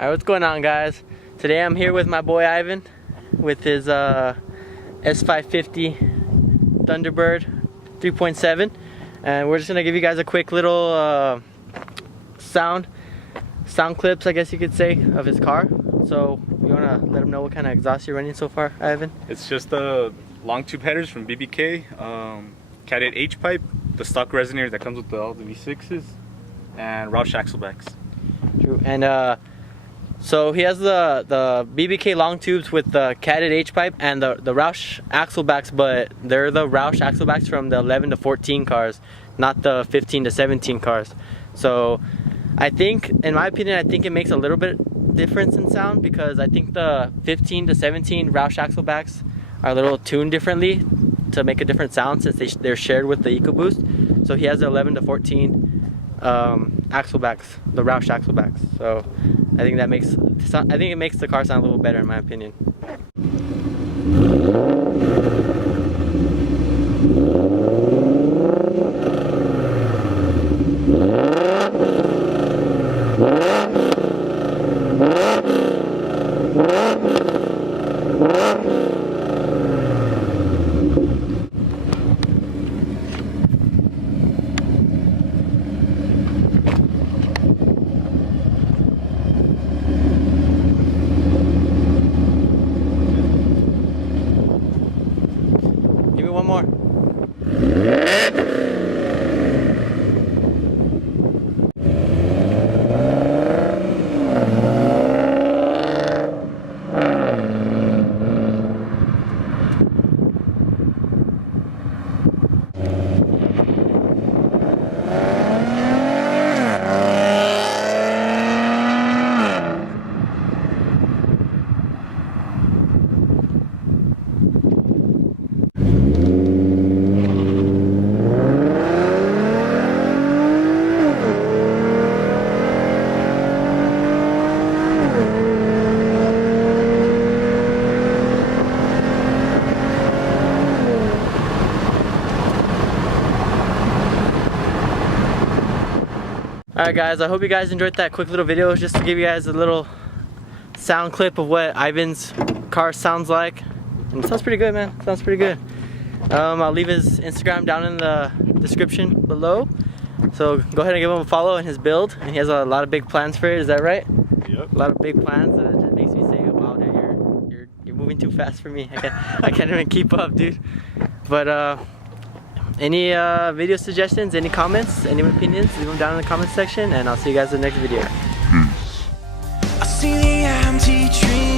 Alright, what's going on, guys? Today I'm here with my boy Ivan with his S550 Thunderbird 3.7, and we're just gonna give you guys a quick little sound clips, I guess you could say, of his car. So you wanna let him know what kind of exhaust you're running so far, Ivan? It's just the long tube headers from BBK, Cat 8 H pipe, the stock resonator that comes with all the V6s, and Roush Axlebacks. True. And so he has the BBK long tubes with the Cat 8 H pipe and the Roush Axlebacks, but they're the Roush Axlebacks from the 11 to 14 cars, not the 15 to 17 cars. So I think, in my opinion, I think it makes a little bit difference in sound, because I think the 15 to 17 Roush Axlebacks are a little tuned differently to make a different sound, since they're shared with the EcoBoost. So he has the 11 to 14 Axlebacks, the Roush Axlebacks. So I think it makes the car sound a little better, in my opinion. Give me one more. Alright guys, I hope you guys enjoyed that quick little video, just to give you guys a little sound clip of what Ivan's car sounds like. And it sounds pretty good, man. It sounds pretty good. I'll leave his Instagram down in the description below. So go ahead and give him a follow in his build. And he has a lot of big plans for it, is that right? Yep. A lot of big plans, and it just makes me say, wow dude, you're moving too fast for me. I can't even keep up, dude. But any video suggestions, any comments, any opinions, leave them down in the comment section, and I'll see you guys in the next video. I see the empty tree.